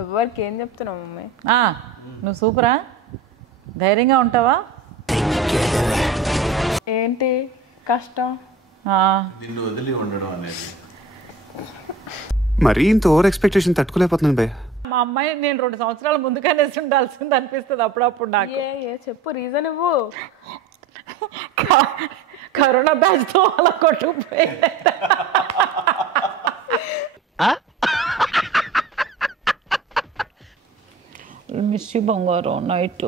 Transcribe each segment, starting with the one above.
ఎవరికి ఏం చెప్తున్నావు మమ్మీ? నువ్వు సూపరా, ధైర్యంగా ఉంటావా? ఏంటి కష్టం? నిన్ను వదిలి ఉండడం అనేది మరీ ఇంత ఓవర్ ఎక్స్పెక్టేషన్ తట్టుకోలేకపోతున్నాను భయ్య. మా అమ్మాయి నేను 2 సంవత్సరాల ముందుగానే ఉండాల్సింది అనిపిస్తుంది అప్పుడప్పుడు నాకు. చెప్పు, రీజన్ ఇవ్వు. కరోనా బ్యాచ్తో అలా కొట్టుకుపోయి మిస్సి బంగారం నైట్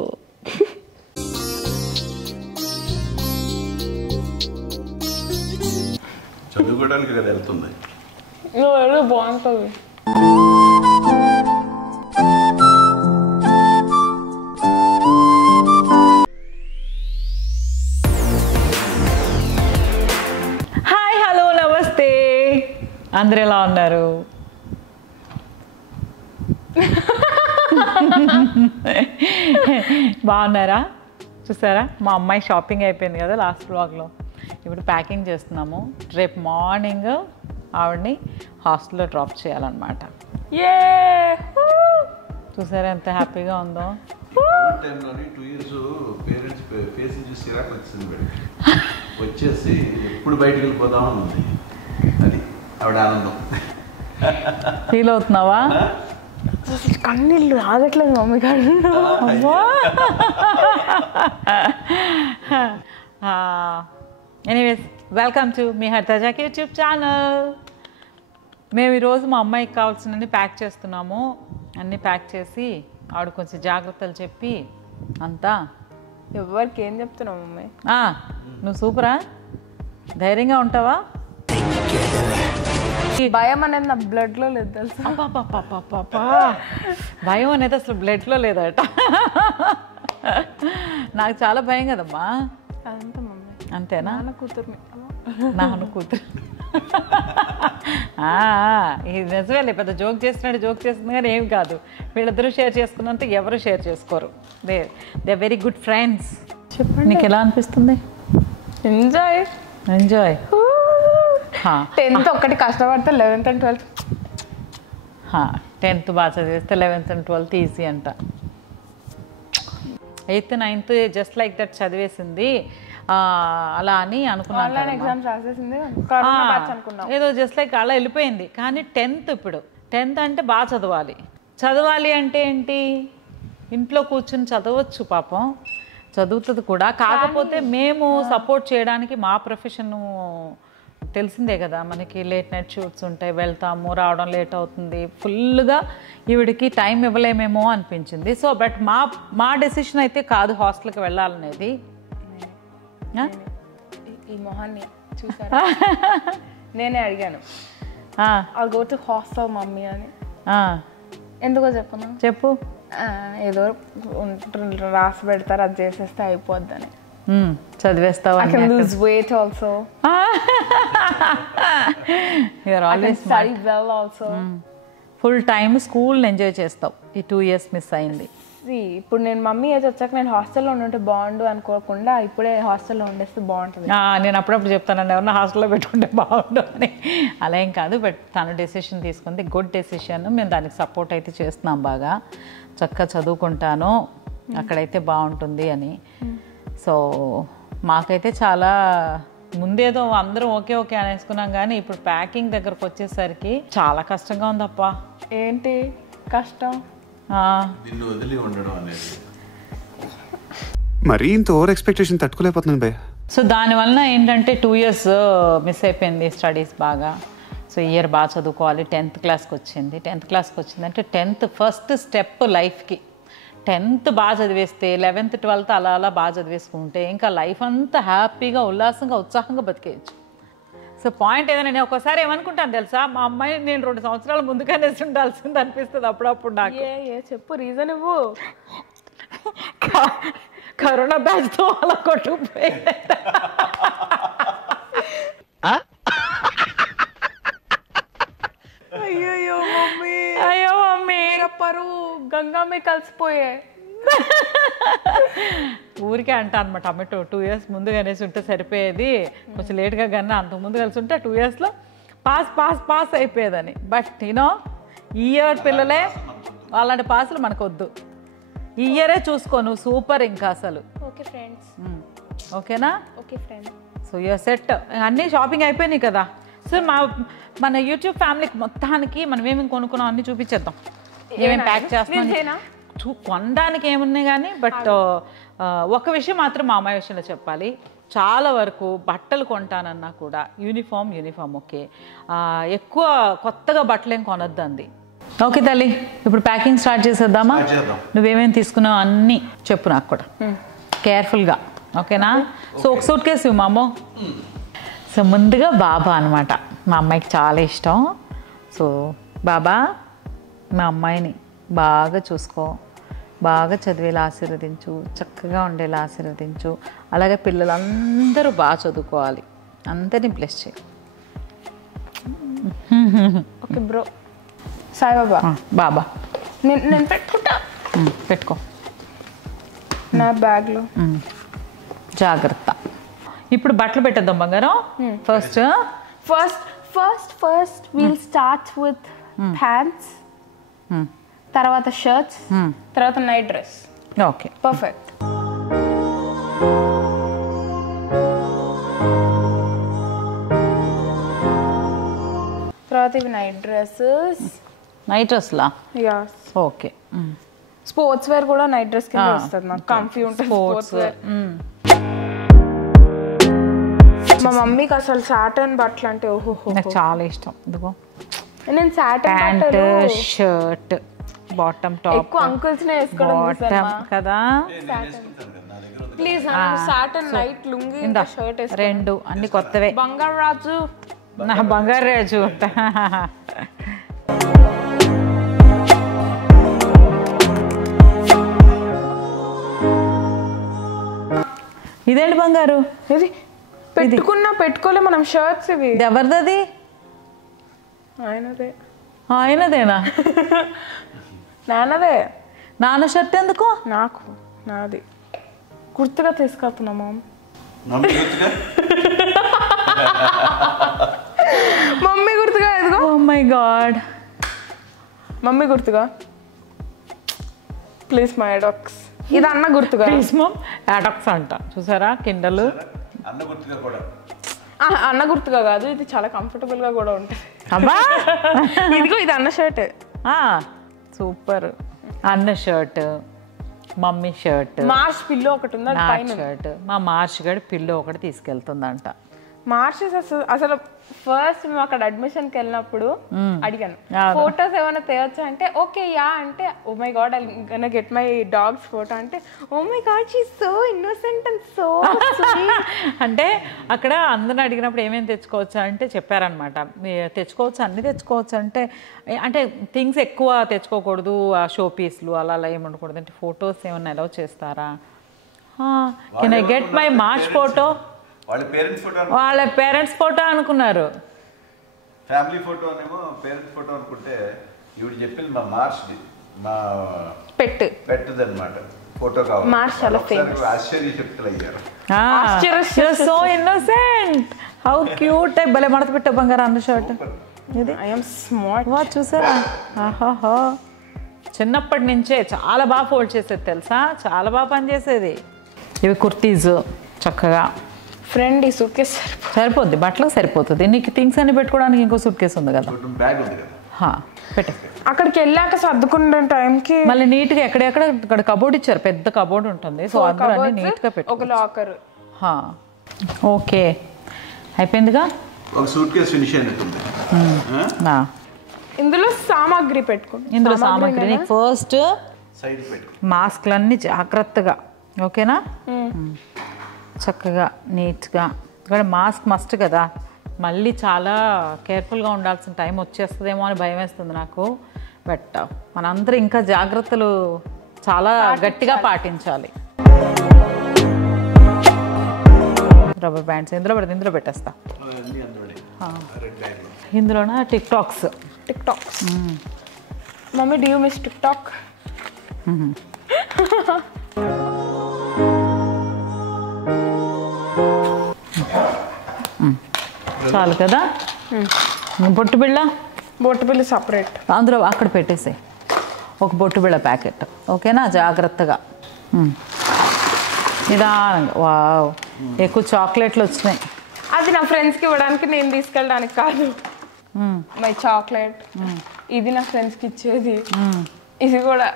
చదువుకోవడానికి కదా వెళ్తుంది. బాగుంటుంది. హాయ్, హలో, నమస్తే. అందరు ఎలా ఉన్నారు? బాగున్నారా? చూసారా మా అమ్మాయి షాపింగ్ అయిపోయింది కదా లాస్ట్ బ్లాగ్లో. ఇప్పుడు ప్యాకింగ్ చేస్తున్నాము. రేపు మార్నింగ్ ఆవిడని హాస్టల్లో డ్రాప్ చేయాలన్నమాట. చూసారా ఎంత హ్యాపీగా ఉందో. టైంలోని 2 years పేరెంట్స్ ఫేస్ చూసి చిరాకు వచ్చింది. వచ్చేసి ఎప్పుడు బయటకు వెళ్ళిపోదామని ఉంది. అది ఆవిడ ఆనందం. ఫీల్ అవుతున్నావా? కన్నీళ్ళు ఆగట్లేదు మమ్మీ కన్ను. ఎనీవేస్, వెల్కమ్ టు మీ హర్తజాకి యూట్యూబ్ ఛానల్. మేము ఈరోజు మా అమ్మాయికి కావాల్సినవన్నీ ప్యాక్ చేస్తున్నాము. అన్నీ ప్యాక్ చేసి ఆవిడ కొంచెం జాగ్రత్తలు చెప్పి అంతా. ఎవరికి ఏం చెప్తున్నావు మమ్మీ? నువ్వు సూపరా, ధైర్యంగా ఉంటావా? భయం అనేది నా బ్లడ్లో లేదు తెలుసా. భయం అనేది అసలు బ్లడ్లో లేదట. నాకు చాలా భయం కదమ్మా. అదంతా మమ్మీ. అంతేనా? నాన్న కూతురు. ఇది నిజమేలే, పెద్ద జోక్ చేస్తున్నాడు, జోక్ చేస్తుంది కానీ ఏం కాదు. వీళ్ళిద్దరూ షేర్ చేసుకున్నంత ఎవరు షేర్ చేసుకోరు. They very good friends. చెప్పండి, నీకు ఎలా అనిపిస్తుంది? ఎంజాయ్. 10th ఒక్కటి కష్టపడితే 11th and 12th. 10th బాగా చదివిస్తే 11th and 12th ఈజీ అంట. 8th 9th just like that చదివేసింది అలా అని అనుకున్నాను. ఏదో జస్ట్ లైక్ అలా వెళ్ళిపోయింది. కానీ 10th ఇప్పుడు 10th అంటే బాగా చదవాలి. చదవాలి అంటే ఏంటి? ఇంట్లో కూర్చుని చదవచ్చు, పాపం చదువుతుంది కూడా. కాకపోతే మేము సపోర్ట్ చేయడానికి మా ప్రొఫెషను తెలిసిందే కదా మనకి. లేట్ నైట్ షూట్స్ ఉంటాయి, వెళ్తాము, రావడం లేట్ అవుతుంది. ఫుల్గా ఈవిడికి టైం ఇవ్వలేమేమో అనిపించింది. సో బట్ మా డెసిషన్ అయితే కాదు హాస్టల్కి వెళ్ళాలనేది. ఈ మొహాన్ని చూసారా? నేనే అడిగాను I go to hostel mummy అని. ఎందుకో చెప్పను? చెప్పు. ఏదో రాసి పెడతారు, అది చేసేస్తే అయిపోద్దని. చదివేస్తావా? I can lose weight also. You are always study well also. Full time school enjoy చేస్తావు. ఈ 2 years మిస్ అయింది. ఇప్పుడు నేను మమ్మీ ఏజ్ వచ్చాక నేను హాస్టల్లో ఉంటే బాగుండు అనుకోకుండా ఇప్పుడే హాస్టల్లో ఉండేస్తే బాగుంటుంది. నేను అప్పుడప్పుడు చెప్తానండి ఎవరన్నా హాస్టల్లో పెట్టుకుంటే బాగుండు అని. అలా ఏం కాదు, బట్ తను డెసిషన్ తీసుకుంది, గుడ్ డెసిషన్. మేము దానికి సపోర్ట్ అయితే చేస్తున్నాం. బాగా చక్కగా చదువుకుంటాను, అక్కడైతే బాగుంటుంది అని. సో మాకైతే చాలా ముందేదో అందరం ఓకే అనేసుకున్నాం, కానీ ఇప్పుడు ప్యాకింగ్ దగ్గరకు వచ్చేసరికి చాలా కష్టంగా ఉందప్ప. ఏంటి కష్టం? నిన్ను వదిలి ఉండడం అనేది మరీ ఇంత ఓవర్ ఎక్స్పెక్టేషన్ తట్టుకోలేకపోతున్నాను భయ్య. సో దానివల్ల ఏంటంటే 2 years మిస్ అయిపోయింది స్టడీస్ బాగా. సో ఇయర్ బాగా చదువుకోవాలి. 10th క్లాస్కి వచ్చింది. 10th క్లాస్కి వచ్చిందంటే 10th ఫస్ట్ స్టెప్ లైఫ్కి. 10th బాగా చదివేస్తే 11th 12th అలా అలా బాగా చదివేసుకుంటే ఇంకా లైఫ్ అంతా హ్యాపీగా ఉల్లాసంగా ఉత్సాహంగా బతికేయచ్చు. సో పాయింట్ ఏదైనా నేను ఒకసారి ఏమనుకుంటాను తెలుసా, మా అమ్మాయి నేను 2 సంవత్సరాల ముందుగానే ఉండాల్సింది అనిపిస్తుంది అప్పుడప్పుడు నాకు. చెప్పు, రీజన్ ఇవ్వు. కరోనా బ్యాచ్తో అలా కొట్టుకుపోయి అయ్యో మమ్మీ, అయ్యో మమ్మీ, పరువు గంగా మే కలిసిపోయే. ఊరికే అంటా అనమాట. టమాటో 2 years ముందు కనేసి ఉంటే సరిపోయేది, కొంచెం లేట్గా కన్నా అంతకు ముందు కలిసి ఉంటే 2 yearsలో పాస్ అయిపోయేదని. బట్ యూనో ఈ ఇయర్ పిల్లలే అలాంటి పాసులు మనకు వద్దు. ఈ ఇయరే చూసుకో నువ్వు సూపర్ ఇంకా అసలు. Okay friends. ఓకేనా? Okay friend. So you are set. అన్నీ షాపింగ్ అయిపోయినాయి కదా. సో మన యూట్యూబ్ ఫ్యామిలీకి మొత్తానికి మనం ఏమేమి కొనుక్కున్నాం అన్నీ చూపించేద్దాం. ఏమేమి ప్యాక్ చేస్తున్నాం కొనడానికి ఏమున్నాయి కానీ. బట్ ఒక విషయం మాత్రం మా అమ్మాయి విషయంలో చెప్పాలి. చాలా వరకు బట్టలు కొంటానన్నా కూడా యూనిఫామ్ ఓకే, ఎక్కువ కొత్తగా బట్టలు ఏం కొనొద్దు అంది. ఓకే తల్లి, ఇప్పుడు ప్యాకింగ్ స్టార్ట్ చేసేద్దామా? నువ్వేమేమి తీసుకున్నావు అన్నీ చెప్పు నాకు కూడా కేర్ఫుల్గా. ఓకేనా? సో ఒక సూట్ కేసు మా అమ్మ. సో ముందుగా బాబా అనమాట, మా అమ్మాయికి చాలా ఇష్టం. సో బాబా మా అమ్మాయిని బాగా చూసుకో, బాగా చదివేలా ఆశీర్వదించు, చక్కగా ఉండేలా ఆశీర్వదించు. అలాగే పిల్లలందరూ బాగా చదువుకోవాలి, అందరినీ బ్లెస్ చేయి. Okay bro. సాయిబాబా బాబా నేను పెట్టుకుంటా. పెట్టుకో నా బ్యాగ్లో. జాగ్రత్త. ఇప్పుడు బట్టలు పెట్టేద్దాం బంగారం. First we'll start with pants, తర్వాత షర్ట్స్, తర్వాత నైట్ డ్రెస్. Okay perfect. తర్వాత ఇవి నైట్ డ్రెస్లా? ఓకే. స్పోర్ట్స్ వేర్ కూడా నైట్ డ్రెస్ కింద వస్తుంది, నాకు కంఫీ ఉంటుంది స్పోర్ట్స్ వేర్. మా మమ్మీకి అసలు సాటన్ బట్టలు అంటే ఓహో నాకు చాలా ఇష్టం. ఇదిగో నేను Satan pant, shirt, bottom top ఎక్కువ అంకుల్స్ నే వేసుకోవడం కదా. Please Satan night lungi shirt వేసుకో. రెండు అన్ని కొత్తవే. బంగారు రాజు, నా బంగారు రాజు. ఇదేంటి బంగారు? ఇది పెట్టుకోలే మనం షర్ట్స్. ఇవి ఎవరిది? ఆయనదేనా? నాన్నదే. నాన్న షర్ట్ ఎందుకు? నాకు నాది గుర్తుగా తీసుకెళ్తున్నా మామ్. మమ్మీ గుర్తుగా. ఎదుగో. ఓ మై గాడ్, మమ్మీ గుర్తుగా. ప్లీజ్ మై అడాక్స్. ఇది అన్న గుర్తుగా. ప్లీజ్ మమ్ అడాక్స్ అంట. చూసారా కిండల్. అన్న గుర్తుగా కాదు, ఇది చాలా కంఫర్టబుల్ గా కూడా ఉంటుంది. అబ్బా ఇదిగో ఇది అన్న షర్ట్. సూపర్. అన్న shirt, mummy shirt, March pillow ఒకటి ఉంది షర్ట్. మా మార్చ్ గడి పిల్లో ఒకటి తీసుకెళ్తుందంట. మార్చ్ అసలు ఫస్ట్ మేము అక్కడ అడ్మిషన్ కి వెళ్ళినప్పుడు అడిగాను ఫోటోస్ ఏమైనా తేవచ్చా అంటే ఓకే యా అంటే oh my God I gonna get my dogs photo అంటే oh my God she is so innocent and so అంటే అక్కడ అందరిని అడిగినప్పుడు ఏమేమి తెచ్చుకోవచ్చా అంటే చెప్పారనమాట. తెచ్చుకోవచ్చు, అన్ని తెచ్చుకోవచ్చు అంటే థింగ్స్ ఎక్కువ తెచ్చుకోకూడదు, ఆ షో పీస్లు అలా ఏమి ఉండకూడదు అంటే ఫొటోస్ ఏమన్నా అలౌ చేస్తారా? Can I get my March photo? వాళ్ళ పేరెంట్స్ ఫోటో అనుకున్నారు. ఫ్యామిలీ ఫోటో అనేమో పేరెంట్స్ ఫోటో అనుకుంటే ఇవి చెప్పింది మా మార్చ్ మా పెట్టదు అనమాట ఫోటో కావాలి. మార్చ్ చాలా ఫేమస్. ఆశ్చర్య చెప్తలు అయ్యారు. So innocent, how cute. భలే మడత పెట్టా బంగారు అన్న షర్ట్. ఇది ఐఎమ్ స్మార్ట్. వా చూసారా? ఆహాహా, చిన్నప్పటి నుంచే చాలా బాగా ఫోల్డ్ చేసేది తెలుసా, చాలా బాగా పనిచేసేది. ఇవి కుర్తీస్ చక్కగా. ఫ్రెండ్ ఈ సూట్ కేసు సరిపోద్ది, బట్టలకు సరిపోతుంది. నీకు థింగ్స్ అన్ని పెట్టుకోవడానికి ఇంకో సూట్ కేసు ఉంది కదా, పెట్టే. అక్కడికి వెళ్ళాక సర్దుకునే టైంకి మళ్ళీ నీట్గా ఎక్కడెక్కడ ఇక్కడ కబోర్డ్ ఇచ్చారు, పెద్ద కబోర్డ్ ఉంటుంది. సో అందులో అన్ని నీట్గా పెట్టు. ఒక లాకర్. ఓకే అయిపోయిందిగా. ఒక సూట్ కేసు ఫినిష్ అయినట్టుంది. ఇందులో సామాగ్రి పెట్టుకోండి. ఇందులో సామాగ్రి నీకు ఫస్ట్ సైడ్ పెట్టు. మాస్క్లన్నీ జాగ్రత్తగా. ఓకేనా? చక్కగా నీట్గా. ఇక్కడ మాస్క్ మస్ట్ కదా, మళ్ళీ చాలా కేర్ఫుల్గా ఉండాల్సిన టైం వచ్చేస్తుందేమో అని భయం వేస్తుంది నాకు. బట్ మనందరూ ఇంకా జాగ్రత్తలు చాలా గట్టిగా పాటించాలి. రబ్బర్ బ్యాండ్స్ ఇందులో పడుతుంది, ఇందులో పెట్టేస్తా. ఇందులోనా TikToks. Mummy do you miss TikTok? చాలు కదా. బొట్టు బిళ్ళ సపరేట్ అందులో అక్కడ పెట్టేసాయి. ఒక బొట్టు బిళ్ళ ప్యాకెట్. ఓకేనా, జాగ్రత్తగా నిదానంగా. వావ్, ఎక్కువ చాక్లెట్లు వచ్చినాయి. అది నా ఫ్రెండ్స్కి ఇవ్వడానికి, నేను తీసుకెళ్ళడానికి కాదు. మై చాక్లెట్ ఇది నా ఫ్రెండ్స్కి ఇచ్చేది, ఇది కూడా.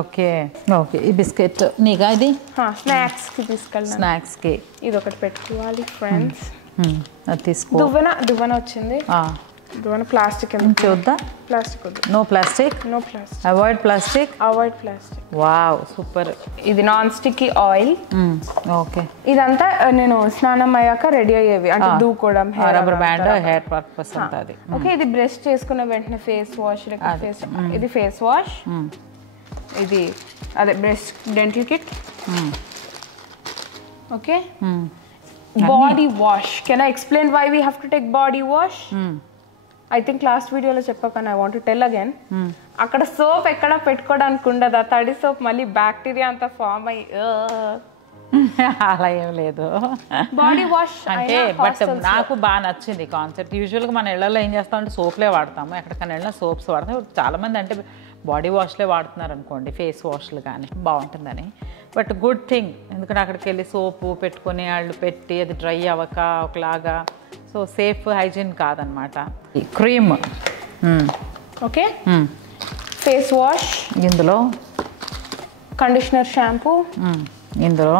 ఓకే ఓకే, ఈ బిస్కెట్ నీకా? ఇది స్నాక్స్కి తీసుకెళ్ళాను. స్నాక్స్కి ఇది ఒకటి పెట్టుకోవాలి ఫ్రెండ్స్. అది తీసుకో. దువ్వెన వచ్చింది. దువ్వెన ప్లాస్టిక్ చూద్దాం. ప్లాస్టిక్ వద్దు. No plastic. No plastic. Avoid plastic. Avoid plastic. Wow, super. ఇది నాన్ స్టిక్కీ ఆయిల్. ఓకే, ఇదంతా నేను స్నానం అయ్యాక రెడీ అయ్యేవి, అంటే దూకోవడం, రబ్బర్ బ్యాండ్, హెయిర్ పర్పస్ అంతా అది. ఓకే, ఇది బ్రష్ చేసుకున్న వెంటనే ఫేస్ వాష్. ఇది ఫేస్ వాష్. ఇది అదే brush dental kit. Okay, body wash. Can I explain why we have to take body wash? I think last వీడియోలో చెప్పాను, I want to tell again. అక్కడ సోప్ ఎక్కడ పెట్టుకోవడానికి ఉండదు, ఆ తడి సోప్ మళ్ళీ బ్యాక్టీరియా అంతా ఫామ్ అయ్యి అలా ఏం లేదు. బాడీ వాష్ అంటే బట్ నాకు బాగా నచ్చింది కాన్సెప్ట్. యూజువల్గా మన ఇళ్లలో ఏం చేస్తామంటే సోప్లే వాడతాము, ఎక్కడికైనా వెళ్ళినా సోప్స్ వాడతాం. చాలామంది అంటే బాడీ వాష్లే వాడుతున్నారు అనుకోండి, ఫేస్ వాష్లు కానీ బాగుంటుందని. బట్ గుడ్ థింగ్, ఎందుకంటే అక్కడికి వెళ్ళి సోపు పెట్టుకొని వాళ్ళు పెట్టి అది డ్రై అవ్వక ఒకలాగా, సో సేఫ్ హైజీన్ కాదనమాట. క్రీమ్. ఓకే, ఫేస్ వాష్, ఇందులో కండిషనర్, షాంపూ, ఇందులో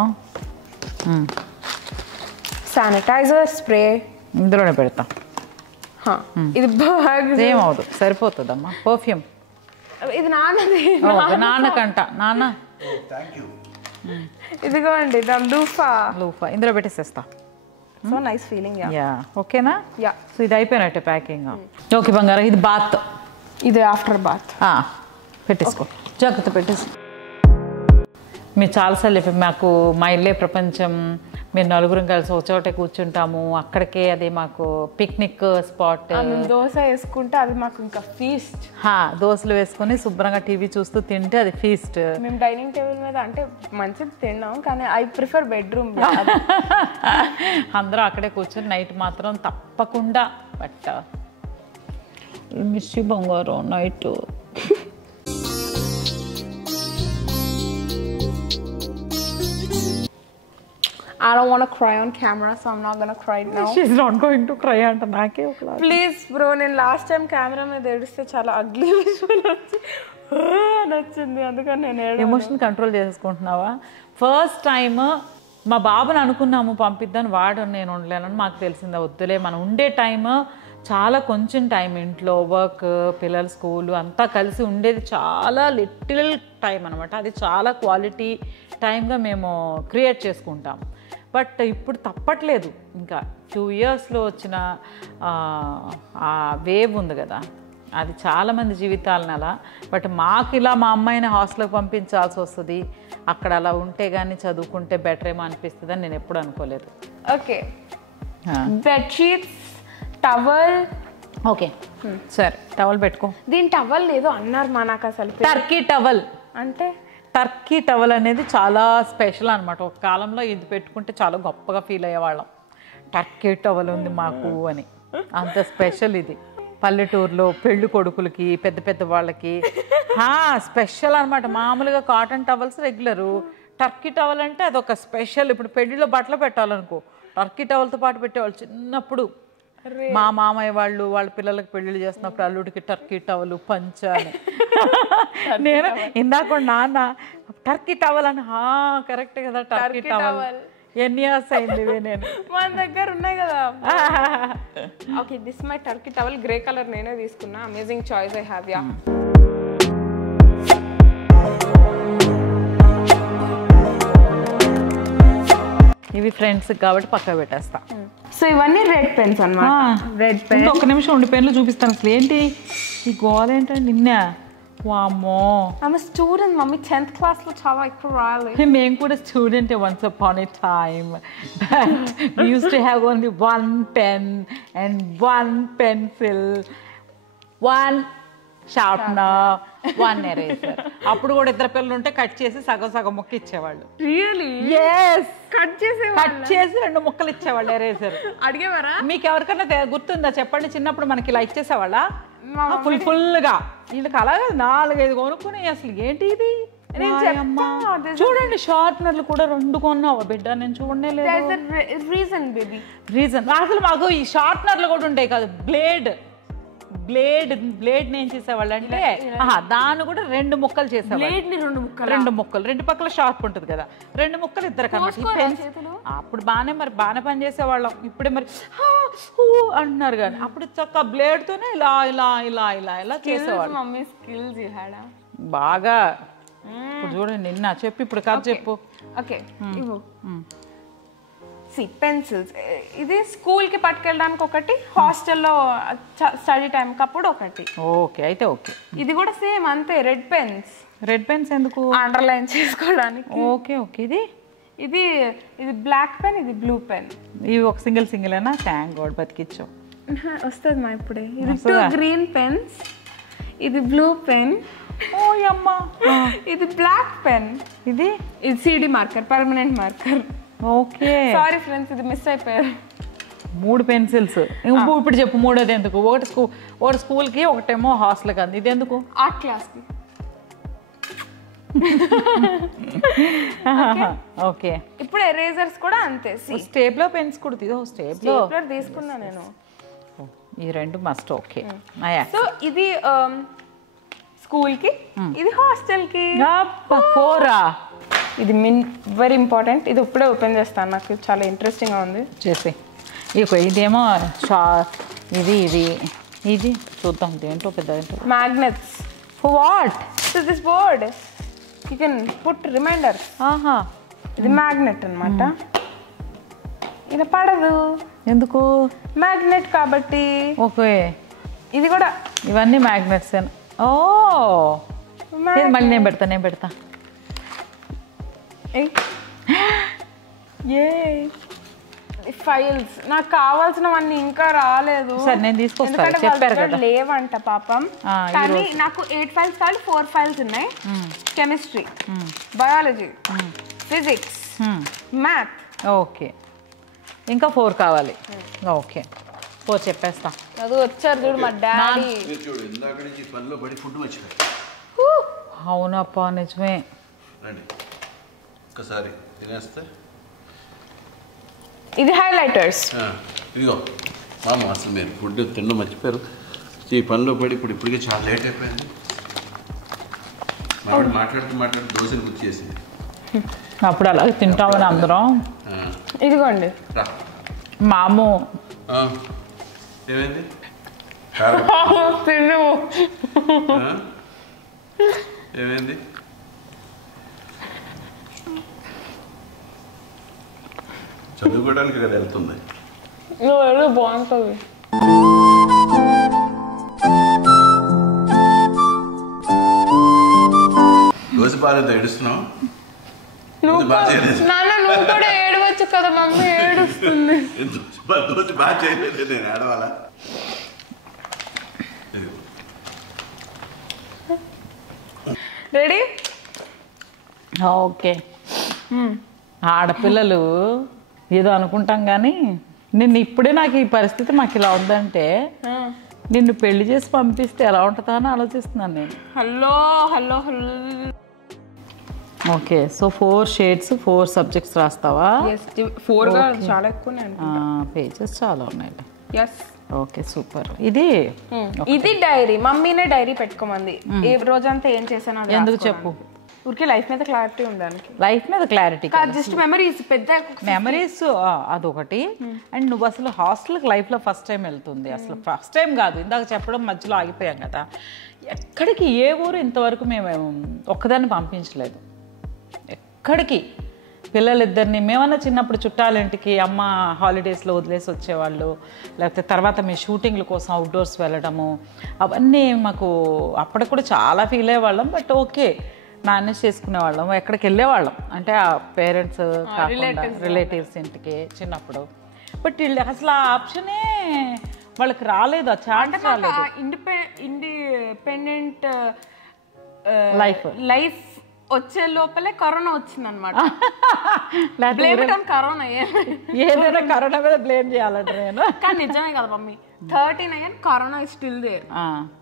శానిటైజర్, స్ప్రే ఇందులోనే పెడతాం. ఇది ఏమవుదు, సరిపోతుందమ్మా. పర్ఫ్యూమ్ ఇది నాన్నది. నాన్నకంట, నాన్న ఇదిగోండి లూఫా. ఇందులో పెట్టేసేస్తా. So nice feeling. యా, ఓకేనా? యా, సో ఇది అయిపోయినట్టే ప్యాకింగ్. ఓకే బంగారం, ఇది బాత్. ఇది ఆఫ్టర్ బాత్. పెట్టేసుకో, జాగ్రత్త పెట్టేసుకో. మీరు చాలాసార్లు చెప్పి మాకు మా ఇల్లే ప్రపంచం, మీరు నలుగురం కలిసి ఒక చోట కూర్చుంటాము, అక్కడికే అది మాకు పిక్నిక్ స్పాట్. దోశ వేసుకుంటే అది మాకు ఇంకా ఫీస్ట్. దోశలు వేసుకొని శుభ్రంగా టీవీ చూస్తూ తింటే అది ఫీస్ట్. మేము డైనింగ్ టేబుల్ మీద అంటే మంచిది తిన్నాం, కానీ ఐ ప్రిఫర్ బెడ్రూమ్. అందరూ అక్కడే కూర్చొని నైట్ మాత్రం తప్పకుండా. బట్ మిస్ యూ బంగారం night. I don't want to cry on camera, so I'm not going to cry now. She's not going to cry అంట నాకే ఒకలా. ప్లీజ్ బ్రో, నేను లాస్ట్ టైం కెమెరా మీద ఏడిస్తే చాలా అగ్లీ విజువల్ నచ్చింది, అందుకని నేను ఎమోషన్ కంట్రోల్ చేసుకుంటున్నావా? ఫస్ట్ టైం మా బాబుని అనుకున్నాము పంపిద్దాను, వాడు నేను ఉండలేనని మాకు తెలిసిందా, వద్దులే మనం ఉండే టైం చాలా కొంచెం టైం, ఇంట్లో వర్క్, పిల్లల స్కూలు అంతా కలిసి ఉండేది చాలా లిటిల్ టైం అనమాట. అది చాలా క్వాలిటీ టైంగా మేము క్రియేట్ చేసుకుంటాం. బట్ ఇప్పుడు తప్పట్లేదు, ఇంకా 2 yearsలో వచ్చిన ఆ వేవ్ ఉంది కదా, అది చాలామంది జీవితాలను అలా. బట్ మాకు ఇలా మా అమ్మాయిని హాస్టల్కి పంపించాల్సి వస్తుంది, అక్కడ అలా ఉంటే కానీ చదువుకుంటే బెటర్ ఏమో అనిపిస్తుంది అని నేను ఎప్పుడు అనుకోలేదు. Okay, bedsheets, towel. ఓకే సరే, టవల్ పెట్టుకో. దీని టవల్ లేదు అన్నారు మా, నాకు అసలు టర్కీ టవల్ అంటే టర్కీ టవల్ అనేది చాలా స్పెషల్ అనమాట. ఒక కాలంలో ఇది పెట్టుకుంటే చాలా గొప్పగా ఫీల్ అయ్యేవాళ్ళం, టర్కీ టవల్ ఉంది మాకు అని. అంత స్పెషల్ ఇది. పల్లెటూరులో పెళ్ళి కొడుకులకి, పెద్ద పెద్ద వాళ్ళకి స్పెషల్ అనమాట. మామూలుగా cotton towels regular, Turkey towel అంటే అదొక స్పెషల్. ఇప్పుడు పెళ్ళిలో బట్టలు పెట్టాలనుకో, టర్కీ టవల్తో పాటు పెట్టేవాళ్ళు చిన్నప్పుడు. మా మామయ్య వాళ్ళు వాళ్ళ పిల్లలకి పెళ్ళిళ్ళు చేస్తున్నప్పుడు అల్లుడికి టర్కీ టవల్, పంచ అని. నేను ఇందాక నాన్న టర్కీ టవల్ అని, కరెక్ట్ కదా టర్కీ టవల్. ఎన్ని ఇయర్స్ అయింది నేను, మన దగ్గర ఉన్నాయి కదా. Okay, this my Turkey towel, grey colour నేనే తీసుకున్నా. Amazing choice I have. Yeah, ఇవి ఫ్రెండ్స్ కాబట్టి పక్క పెట్టేస్తా. సో ఇవన్నీ రెడ్ పెన్స్ అన్నమాట. Red pen. ఒక నిమిషం ఉండి పెన్లు చూపిస్తాను. అసలు ఏంటి ఈ గోల్ ఏంటండి? నిన్న వామ్మో, ఆమె స్టూడెంట్ మమ్మీ, 10th క్లాస్లో చాలా ఎక్కువ రాయాలి. మేము కూడా student once upon A time, but we used to have only one pen and one pencil, one sharpener, one eraser. అప్పుడు కూడా ఇద్దరు పిల్లలు ఉంటే కట్ చేసి సగం సగం ముక్క ఇచ్చేవాళ్ళు. రియలీ? yes, కట్ చేసి 2 ముక్కలు ఇచ్చేవాళ్ళు ఎరేజర్. అడిగేవారా? మీకు ఎవరికైనా గుర్తుందా చెప్పండి, చిన్నప్పుడు మనకి ఇలా ఇచ్చేసేవాళ్ళ? ఫుల్గా వీళ్ళకి అలాగే 4-5 కొనుక్కుని అసలు ఏంటి ఇది చూడండి షార్ప్నర్లు కూడా 2 కొన్నావా బిడ్డ నేను చూడనే లేదు రీజన్ అసలు మాకు ఈ షార్ప్నర్లు కూడా ఉంటాయి కాదు బ్లేడ్ ఏం చేసేవాళ్ళు అంటే దాన్ని కూడా 2 ముక్కలు చేసేవాళ్ళు 2 ముక్కలు 2 పక్కల షార్ప్ ఉంటుంది కదా 2 ముక్కలు ఇద్దరు కన్నా అప్పుడు బాగానే పని చేసేవాళ్ళం ఇప్పుడే మరి అంటున్నారు కానీ అప్పుడు చక్క బ్లేడ్ తోనే ఇలా ఇలా ఇలా ఇలా ఇలా చేసేవాళ్ళు బాగా ఇప్పుడు చూడండి నిన్న చెప్పు ఇప్పుడు కాదు చెప్పు ఓకే పెన్సిల్స్ ఇది స్కూల్ కి పట్టుకెళ్ళడానికి ఒకటి హాస్టల్లో స్టడీ టైం కప్పుడు ఒకటి ఓకే అయితే ఓకే ఇది కూడా సేమ్ అంతే రెడ్ పెన్స్ ఎందుకు అండర్లైన్ చేసుకోవడానికి ఓకే ఓకే ఇది బ్లాక్ పెన్ ఇది బ్లూ పెన్ ఇవి ఒక సింగిల్ అయినా థ్యాంక్ గాడ్ బతికిచ్చావు వస్తుంది మా ఇప్పుడే ఇది 2 గ్రీన్ పెన్స్ ఇది బ్లూ పెన్ అమ్మా ఇది బ్లాక్ పెన్ ఇది CD marker permanent marker okay sorry friends ఇది మిస్ అయిపోయారు 3 పెన్సిల్స్ ఇప్పుడు చెప్పు మూడోది ఎందుకు ఒకటి స్కూల్కి ఒకటేమో హాస్టల్కి అంది ఇది ఎందుకు ఆర్ట్ క్లాస్కి ఓకే ఇప్పుడు ఎరేజర్స్ కూడా అంతే స్టేప్లర్ పెన్స్ కూడా స్టేప్లర్ తీసుకున్నా నేను ఈ 2 మస్ట్ ఓకే సో ఇది స్కూల్ కి ఇది హాస్టల్ కి 4 ఇది వెరీ ఇంపార్టెంట్ ఇది ఇప్పుడే ఓపెన్ చేస్తాను నాకు చాలా ఇంట్రెస్టింగ్ గా ఉంది చేసి ఇదేమో ఇది చూద్దాం దేంటో పెద్ద magnets for what this board you can put reminders ఇది మ్యాగ్నెట్ అన్నమాట ఇది పడదు ఎందుకు మ్యాగ్నెట్ కాబట్టి ఓకే ఇది కూడా ఇవన్నీ మ్యాగ్నెట్స్ మళ్ళీ నేను పెడతా ఫైల్స్ నాకు కావాల్సినవన్నీ ఇంకా రాలేదు సరే నేను తీసుకొస్తాను చెప్పారు కదా లేవంట పాపం కానీ నాకు 8 ఫైల్స్ కాదు 4 ఫైల్స్ ఉన్నాయి chemistry biology physics math okay ఇంకా 4 కావాలి ఓకే 4 చెప్పేస్తా అది వచ్చారు చూడు మా డాడీ చూడు ఇందాక నుంచి పనిలో పడి ఫుడ్ మర్చిపోయి అవునప్పా నిజమే రండి ఒకసారి తినేస్తే ఇది హైలైటర్స్ ఇదిగో మామ అసలు మీరు ఫుడ్ తిన్న మర్చిపోయారు ఈ పనిలో పడి ఇప్పటికే చాలా లేట్ అయిపోయింది మాట్లాడుతూ దోశలు గుర్తు చేసింది అప్పుడు అలాగే తింటామని అందరం ఇదిగోండి మాము ఏమైంది ఏమైంది చదువుకోవడానికి కదా వెళ్తుంది బాగుంటుంది దోశ బాగా ఏడుస్తున్నావు నాన్న నువ్వు కూడా ఏడవచ్చు కదా మమ్మీ ఏడుస్తుంది దోశ బాగా చేయలేదు నేను ఏడవాలా రెడీ ఓకే ఆడపిల్లలు ఏదో అనుకుంటాం కానీ నిన్ను ఇప్పుడే నాకు ఈ పరిస్థితి మాకు ఇలా ఉందంటే నిన్ను పెళ్లి చేసి పంపిస్తే ఎలా ఉంటుందా అని ఆలోచిస్తున్నాను నేను hello okay so 4 shades 4 subjects రాస్తావా 4 చాలా ఎక్కువనే పేజెస్ చాలా ఉన్నాయి ఓకే సూపర్ ఇది డైరీ మమ్మీనే డైరీ పెట్టుకోమంది ఏ రోజంతా ఏం చేశాను ఎందుకు చెప్పు ఊరికే లైఫ్ మీద క్లారిటీ ఉండడానికి లైఫ్ మీద క్లారిటీ జస్ట్ మెమరీస్ పెద్ద మెమరీస్ అదొకటి అండ్ నువ్వు అసలు హాస్టల్కి లైఫ్లో ఫస్ట్ టైం వెళ్తుంది అసలు ఫస్ట్ టైం కాదు ఇందాక చెప్పడం మధ్యలో ఆగిపోయాం కదా ఎక్కడికి ఏ ఊరు ఇంతవరకు మేము ఒక్కదాన్ని పంపించలేదు ఎక్కడికి పిల్లలిద్దరిని మేమన్నా చిన్నప్పుడు చుట్టాలింటికి అమ్మ హాలిడేస్లో వదిలేసి వచ్చేవాళ్ళు లేకపోతే తర్వాత మీ షూటింగ్ల కోసం అవుట్డోర్స్ వెళ్ళడము అవన్నీ మాకు అప్పటికి కూడా చాలా ఫీల్ అయ్యేవాళ్ళం బట్ ఓకే మేనేజ్ చేసుకునేవాళ్ళం ఎక్కడికి వెళ్ళేవాళ్ళం అంటే ఆ పేరెంట్స్ రిలేటివ్స్ ఇంటికి చిన్నప్పుడు బట్ వీళ్ళు అసలు ఆ ఆప్షనే వాళ్ళకి రాలేదు ఆ ఛాన్స్ రాలేదు ఇండిపెండెంట్ లైఫ్ వచ్చే లోపలే కరోనా వచ్చింది అనమాట. కరోనా ఏదైనా కరోనా మీద బ్లేమ్ చేయాలంట నేను. కానీ నిజమే కదా మమ్మీ, 13 అయ్యాను, కరోనా స్టిల్ దేర్.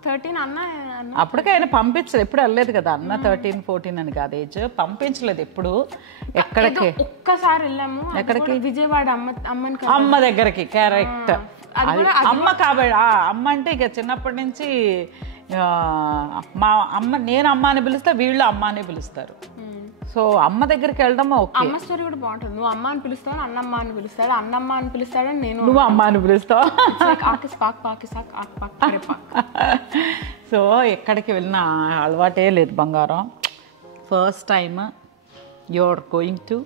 13 అన్న అప్పటికైనా పంపించలేదు, ఎప్పుడు వెళ్ళలేదు కదా అన్న. 13, 14 అని కాదు ఏజ్, పంపించలేదు ఎప్పుడు ఎక్కడికి. ఒక్కసారి వెళ్ళాము, ఎక్కడికి? విజయవాడ అమ్మ దగ్గరికి. కరెక్ట్, అమ్మ కాబట్టి. అమ్మ అంటే ఇక చిన్నప్పటి నుంచి మా అమ్మ, నేను అమ్మ అని పిలుస్తా, వీళ్ళు అమ్మ అని పిలుస్తారు. సో అమ్మ దగ్గరికి వెళ్ళడం ఓకే. అమ్మ స్టోరీ కూడా బాగుంటుంది. నువ్వు అమ్మ అని పిలుస్తావు, అన్నమ్మ అని పిలుస్తాడు, అన్నమ్మ అని పిలుస్తాడు, నేను నువ్వు అమ్మ అని పిలుస్తావు. సో ఎక్కడికి వెళ్ళినా అలవాటే లేదు బంగారం. First time you are going to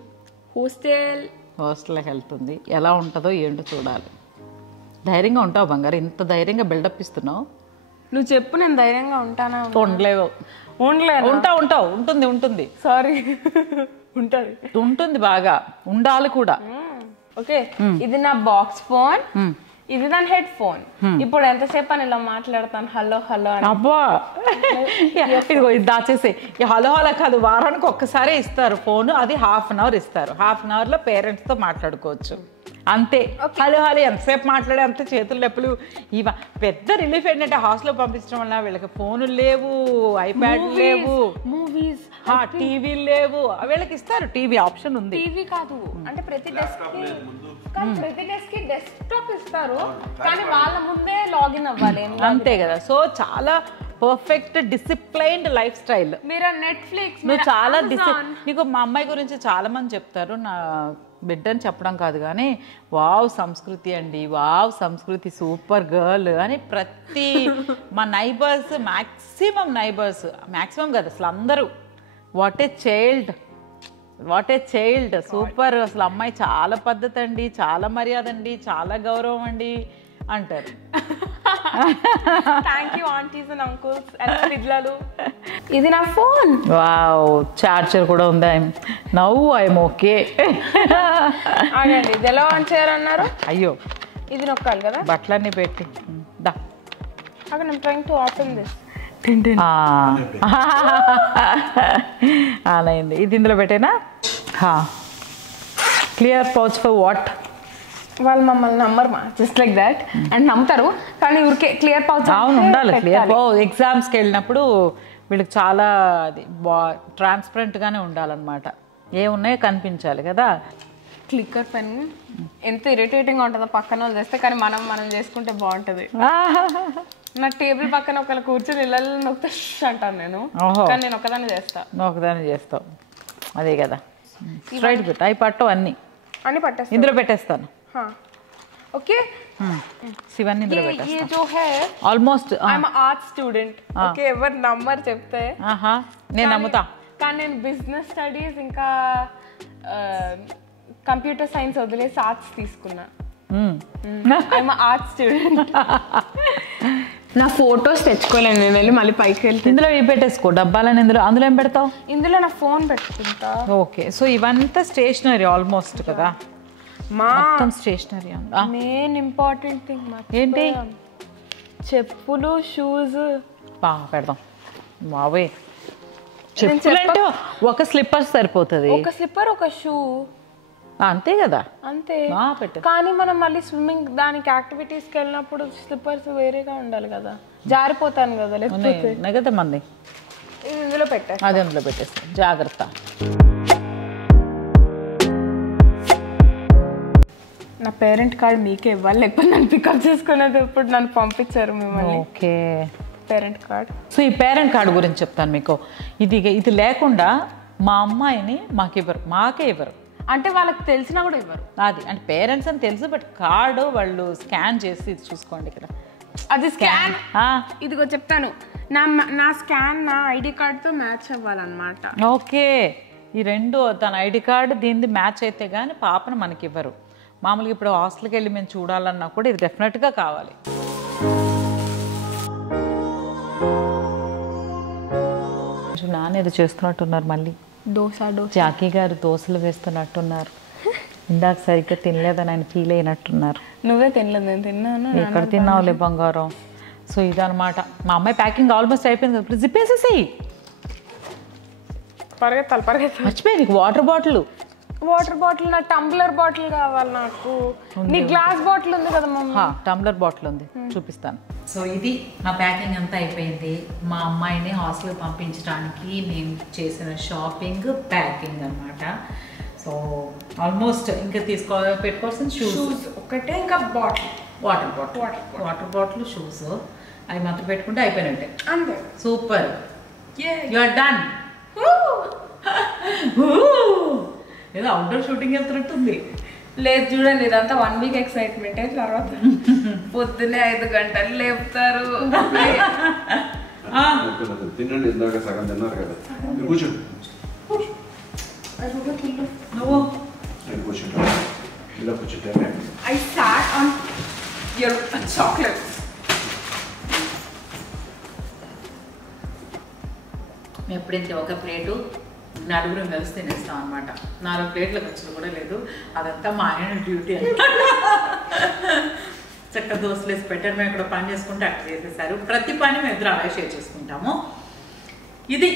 హాస్టల్కి వెళ్తుంది. ఎలా ఉంటుందో ఏంటో చూడాలి. ధైర్యంగా ఉంటావు బంగారం, ఇంత ధైర్యంగా బిల్డప్ ఇస్తున్నావు. నువ్వు చెప్పు, నేను ధైర్యంగా ఉంటానా? ఉండలేవు. ఉంటావు. ఉంటుంది. సారీ, ఉంటుంది బాగా, ఉండాలి కూడా. ఓకే, ఇది నా బాక్స్ ఫోన్, ఇది దాని హెడ్ ఫోన్. ఇప్పుడు ఎంతసేపు అని ఇలా మాట్లాడతాను, హలో హలో అని. అబ్బా, ఇదిగో ఇది దాచేసి. హలో హలో కాదు, వారానికి ఒక్కసారే ఇస్తారు ఫోన్. అది ½ అన్ అవర్ ఇస్తారు. ½ అన్ అవర్లో పేరెంట్స్తో మాట్లాడుకోవచ్చు అంతే. హలో హలో ఎంతసేపు మాట్లాడే అంతే. చేతులు నొప్పులు ఇవ. పెద్ద రిలీఫ్ ఏంటంటే హాస్టల్లో పంపించడం వల్ల వీళ్ళకి ఫోన్లు లేవు, ఐప్యాడ్ లేవు, మూవీస్, టీవీలు లేవు. వీళ్ళకి ఇస్తారు టీవీ ఆప్షన్ ఉంది. టీవీ కాదు అంటే ప్రతి డెస్క్ కి డెస్క్టాప్ ఇస్తారు, కానీ వాళ్ళ ముందే లాగిన్ అవ్వాలి అంతే కదా. సో చాలా పర్ఫెక్ట్ డిసిప్లైన్డ్ లైఫ్ స్టైల్. మీరు నెట్ఫ్లిక్స్, నువ్వు చాలా నీకు మా అమ్మాయి గురించి చాలా మంది చెప్తారు, నా బిడ్డని చెప్పడం కాదు కానీ, వావ్ సంస్కృతి అండి, వావ్ సంస్కృతి సూపర్ గర్ల్ అని ప్రతి మా నైబర్స్, మ్యాక్సిమం కదా అసలు అందరూ, వాట్ ఏ చైల్డ్ సూపర్, అసలు అమ్మాయి చాలా పద్ధతి అండి, చాలా మర్యాద అండి, చాలా గౌరవం అండి అంటారు. Thank you aunties and uncles and పిల్లలు. ఇది నా ఫోన్. వావ్, చార్జర్ కూడా ఉందా? Now I'm okay. అదండి, ఇది ఎలా ఆన్ చేయాలన్నారు? అయ్యో, ఇది నొక్కాలి కదా, బట్టలన్నీ పెట్టి దా. అక్కడ నేను ట్రైంగ్ టు ఓపెన్ దిస్. అలాయింది. ఇది ఇందులో పెట్టేనా? Clear pouch for what? వాళ్ళు మమ్మల్ని నమ్మరు మా, జస్ట్ లైక్ దాట్. అండ్ నమ్ముతారు కానీ ఊరికే క్లియర్ పౌచ్. అవును, ఉండాలి క్లియర్. ఎగ్జామ్స్కి వెళ్ళినప్పుడు వీళ్ళకి చాలా అది ట్రాన్స్పరెంట్గానే ఉండాలన్నమాట, ఏమున్నాయో కనిపించాలి కదా. క్లిక్కర్ పెన్ ఎంత ఇరిటేటింగ్గా ఉంటుందో పక్కన వాళ్ళు చేస్తే, కానీ మనం చేసుకుంటే బాగుంటుంది. నా టేబుల్ పక్కన ఒకళ్ళు కూర్చొని ఇళ్ళలో నొక్కితే అంటాను నేను, కానీ నేను ఒకదాన్ని చేస్తావు. అదే కదా, స్ట్రైట్ పెట్టు. అవి పట్టవు, అన్ని పట్టేస్తాను, ఇందులో పెట్టేస్తాను. ओके శివన్ ఇందులో పెట్టేస్తా. ये जो है almost I am art student. Okay, ever number చెప్తే నేను నమ్ముతా. కానీ నేను బిజినెస్ స్టడీస్ ఇంకా కంప్యూటర్ సైన్స్ వదిలేసి ఆర్ట్స్ తీసుకున్నా. I am art student. నా ఫొటోస్ తెచ్చుకోలేను, నేను వెళ్ళి మళ్ళీ పైకి వెళ్తే. ఇందులో ఇవి పెట్టేసుకో డబ్బాలని. అందులో ఏం పెడతావు? ఇందులో నా ఫోన్ పెట్టుకుంటా. ఓకే, సో ఇవంతా స్టేషనరీ ఆల్మోస్ట్ కదా, మొత్తం స్టేషనరీ. మెయిన్ ఇంపార్టెంట్ థింగ్ ఏంటి? చెప్పులు, షూస్ బాగా పెడదాం. బావే, చెప్పులు అంటే ఒక స్లిప్పర్ సరిపోతుంది. ఒక స్లిప్పర్, ఒక షూ, అంతే కదా, అంతే. కానీ మనం మళ్ళీ స్విమ్మింగ్ దానికి యాక్టివిటీస్కి వెళ్ళినప్పుడు స్లిప్పర్స్ వేరేగా ఉండాలి కదా, జారిపోతాను కదా. లేకపోతే కదా మంది ఇందులో పెట్టా, అది అందులో పెట్టేస్తాం, జాగ్రత్త. నా పేరెంట్ కార్డ్ మీకే ఇవ్వాలి, లేకపోతే నన్ను పికప్ చేసుకునేది. ఇప్పుడు నన్ను పంపించారు మిమ్మల్ని. Okay, parent card. సో ఈ పేరెంట్ కార్డు గురించి చెప్తాను మీకు. ఇది లేకుండా మా అమ్మాయిని మాకే ఇవ్వరు. అంటే వాళ్ళకి తెలిసినా కూడా ఇవ్వరు. అది అంటే పేరెంట్స్ అని తెలుసు, బట్ కార్డు వాళ్ళు స్కాన్ చేసి ఇది చూసుకోండి ఇక్కడ. అది స్కాన్, ఇదిగో చెప్తాను. నా స్కాన్ నా ఐడి కార్డ్తో మ్యాచ్ అవ్వాలన్నమాట. ఓకే, ఈ రెండు తన ఐడి కార్డు దీనిది మ్యాచ్ అయితే కానీ పాపను మనకి ఇవ్వరు. మామూలుగా ఇప్పుడు హాస్టల్కి వెళ్ళి మేము చూడాలన్నా కూడా ఇది డెఫినెట్గా కావాలి. నాన్న ఏదో చేస్తున్నట్టున్నారు మళ్ళీ. దోశ జాకీ గారు దోశలు వేస్తున్నట్టున్నారు. ఇందాక సరిగ్గా తినలేదని ఆయన ఫీల్ అయినట్టున్నారు. నువ్వే తినలేదు, నేను తిన్నాను. ఎక్కడ తిన్నావులే బంగారం. సో ఇదనమాట మా అమ్మాయి ప్యాకింగ్ ఆల్మోస్ట్ అయిపోయింది. ఇప్పుడు జిప్పేసేసి పరిగెత్తాలి. మర్చిపోయి నీకు వాటర్ బాటిల్ నా టంబ్లర్ బాటిల్ కావాలి నాకు. నీ గ్లాస్ బాటిల్ ఉంది కదా మమ్మీ? టంబ్లర్ బాటిల్ ఉంది, చూపిస్తాను. సో ఇది మా ప్యాకింగ్ అంతా అయిపోయింది. మా అమ్మాయిని హాస్టల్కి పంపించడానికి మేము చేసిన షాపింగ్ ప్యాకింగ్ అనమాట. సో ఆల్మోస్ట్ ఇంకా పెట్టుకోవాల్సిన షూస్ ఒకటే, ఇంకా వాటర్ బాటిల్ షూస్ అవి మాత్రం పెట్టుకుంటే అయిపోయినట్టే. అంతే. Super, you are done. ఏదో అవుట్డోర్ షూటింగ్ వెళ్తున్నట్టుంది. లేదు చూడండి, ఇదంతా 1 వీక్ ఎక్సైట్మెంట్. తర్వాత పొద్దున్నే 5 గంటలు లేపుతారు. తినండి, ఇందాక సగం తిన్నారు కదా. కూర్చోండి, నువ్వు కూర్చుంటా, ఇలా కూర్చుంటే I sat on your chocolates. మేము ఎప్పుడైతే ఒక ప్లేటు నలుగురు కలిసి తినేస్తాం అనమాట. 4 ప్లేట్ల ఖర్చులు కూడా లేదు. అదంతా మా ఆయన డ్యూటీ అని చక్కగా దోశలు వేసి పెట్టారు. మేము ఇక్కడ పని చేసుకుంటే అట్లా చేసేసారు. ప్రతి పని మేము ఇద్దరు అలాగే షేర్ చేసుకుంటాము. ఇది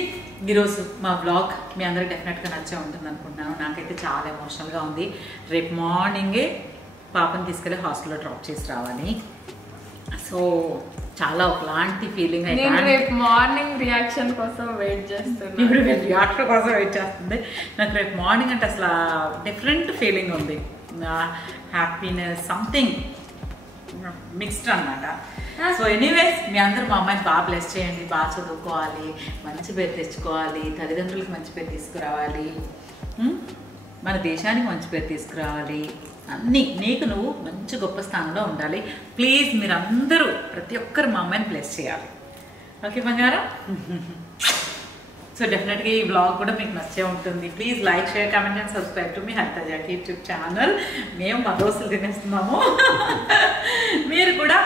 ఈరోజు మా బ్లాగ్. మీ అందరికి డెఫినెట్గా నచ్చే ఉంటుంది అనుకుంటున్నాను. నాకైతే చాలా ఎమోషనల్గా ఉంది. రేపు మార్నింగే పాపని తీసుకెళ్ళి హాస్టల్లో డ్రాప్ చేసి రావాలి. సో చాలా ఒకలాంటి ఫీలింగ్ అయితే. రేపు మార్నింగ్ రియాక్షన్ కోసం వెయిట్ చేస్తున్నాను. ఇప్పుడు రియాక్షన్ కోసం వెయిట్ చేస్తుంది. నాకు రేపు మార్నింగ్ అంటే అసలు డిఫరెంట్ ఫీలింగ్ ఉంది. హ్యాపీనెస్ సంథింగ్ మిక్స్డ్ అనమాట. సో ఎనీవేస్ మీ అందరూ మా అమ్మాయిని బాగా బ్లెస్ చేయండి. బాగా చదువుకోవాలి, మంచి పేరు తెచ్చుకోవాలి, తల్లిదండ్రులకు మంచి పేరు తీసుకురావాలి, మన దేశానికి మంచి పేరు తీసుకురావాలి. అన్నీ నీకు నువ్వు మంచి గొప్ప స్థానంలో ఉండాలి. ప్లీజ్ మీరందరూ ప్రతి ఒక్కరు మా అమ్మాయిని బ్లెస్ చేయాలి. ఓకే బంగారం? సో డెఫినెట్గా ఈ బ్లాగ్ కూడా మీకు నచ్చే ఉంటుంది. Please like, share, comment and subscribe to మీ హరితజాకి యూట్యూబ్ ఛానల్. మేము మా దోస్తులు తినేస్తున్నాము. మీరు కూడా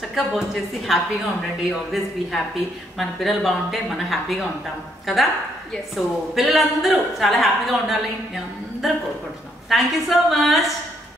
చక్కగా భోజనం చేసి హ్యాపీగా ఉండండి. Always be happy. మన పిల్లలు బాగుంటే మనం హ్యాపీగా ఉంటాం కదా. సో పిల్లలందరూ చాలా హ్యాపీగా ఉండాలి నేను అందరూ కోరుకుంటున్నాం. Thank you so much.